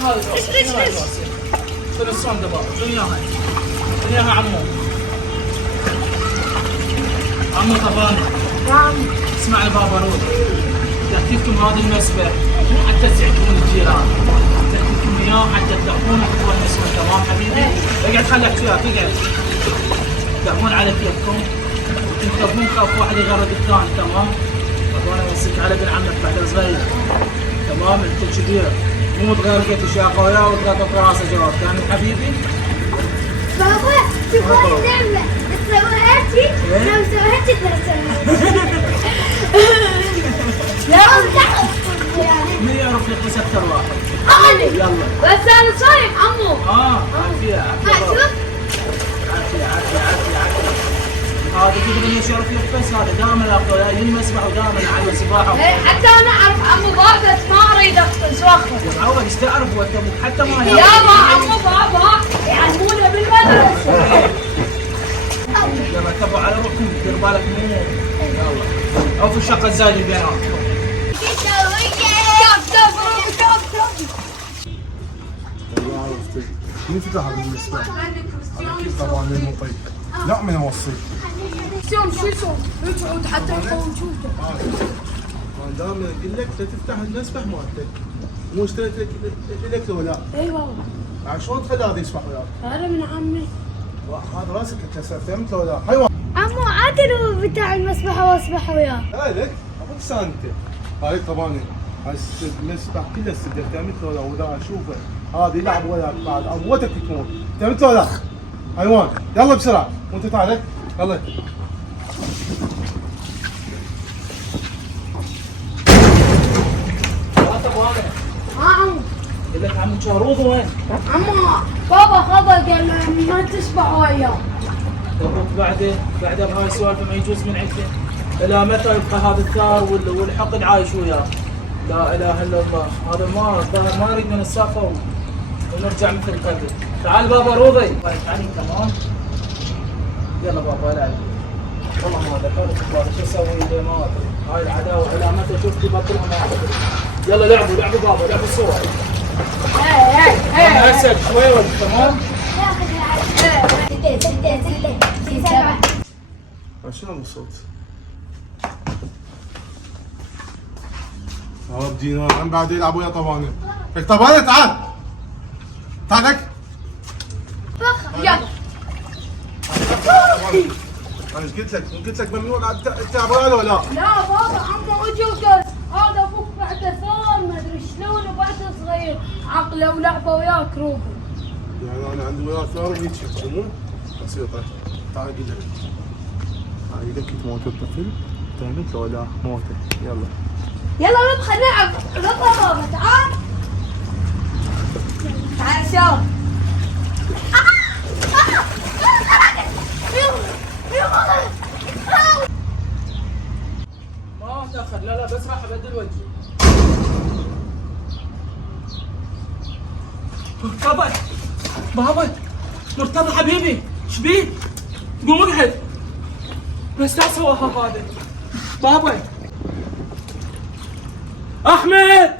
شنو هذا؟ شنو الصندة بابا؟ شنو اياها؟ شنو اياها عمو؟ عمو طباني. نعم. اسمع بابا رود، تحكيكم هذه المسبح حتى تسعدون الجيران، تحكيكم اياه حتى تدخلون وتونسون. تمام حبيبي؟ اقعد خلي احكي وياك، اقعد. تدخلون على كيفكم وتنتبهون خاف واحد يغرد الثاني. تمام؟ طبعا امسك على ابن عمك بعد صغير. تمام؟ انت كبير مو تغرقت الشاقه وياه وتغطت راسه جواب. فهمت حبيبي؟ بابا شوف هاي اللعبة تسويها هيك لو سويت لا من يعرف يقبس اكثر واحد؟ انا يلا بس انا صايم عمو. عافية عافية عافية عافية عافية. هذا تدري ليش يعرف يقبس؟ هذا دائما الاخوة ينمسبح ودائما على سباحة. حتى انا اعرف عمو بابا بس ما اريد اقبس واخذ. يا معود ايش تعرف وانت حتى ما يا ما عمو بابا يعلمونا بالمدرسة. يلا انتبهوا على روحكم، دير بالك مو يلا او في الشقة الزايدة البنات. والله عرفتك. مين فتح هذا المسبح؟ اكيد طبعا المطيب. لا من اوصيك. شوف شو يسوي؟ يقعد حتى يقوم شوفه. انا دائما اقول لك لا تفتح المسبح مالتك. مو اشتريت لك لو لا. اي والله. شلون تخلي هذا يسبح وياك؟ هذا من عمي. هذا راسك اتكسر. فهمت لو لا؟ حيوان. عمو عادي لو بتاع المسبحة واسبح وياه. لا لك ابوك سانته. هاي طبعا المسبح كله السدر. فهمت لو لا؟ وذا اشوفه هذا يلعب وياك بعد عبوتك تموت. فهمت لو لا؟ حيوان. يلا بسرعه وانت تعال يلا. عمو. قلت لك عمو شاروخ وين؟ عمو بابا خذه قال له ما تسبح وياه. ابوك بعده بهاي السوالف ما يجوز من عنده. الى متى يبقى هذا الثار والحقد عايش وياه؟ لا اله الا الله. هذا ما نريد من السالفه ونرجع مثل قبل. تعال بابا روضي. تعالي كمان. يلا بابا لا والله ما ذكرت شو اسوي ما ادري. هاي العداوه الى متى شفتي بطلها ما ادري. يلا لعبوا بابا لعبوا سوا. انا اسد شوي وقت. تمام؟ شنو الصوت؟ شباب دينار هم بعد يلعبوا يا طبانه. لك طبانه تعال. تعال لك. يلا. انا ايش قلت لك ممنوع تلعب وياه ولا لا؟ لا بابا عمو اجى وقال هذا ابوك بعده ثار ما ادري شلون وبعده صغير عقله ولعبه وياك روبي. يعني انا عندي وياه ثار وهيك مو بسيطه. تعال اقول لك. هاي اذا كنت موت الطفل فهمت لو لا موته. يلا يلا نبغى نلعب بابا تعال. تعال شوف. ما تاخر. لا بس راح ابدل وجهي. بابا مرتضى حبيبي ايش بيك؟ قوم اقعد. بس لا سواها هذا. بابا احمد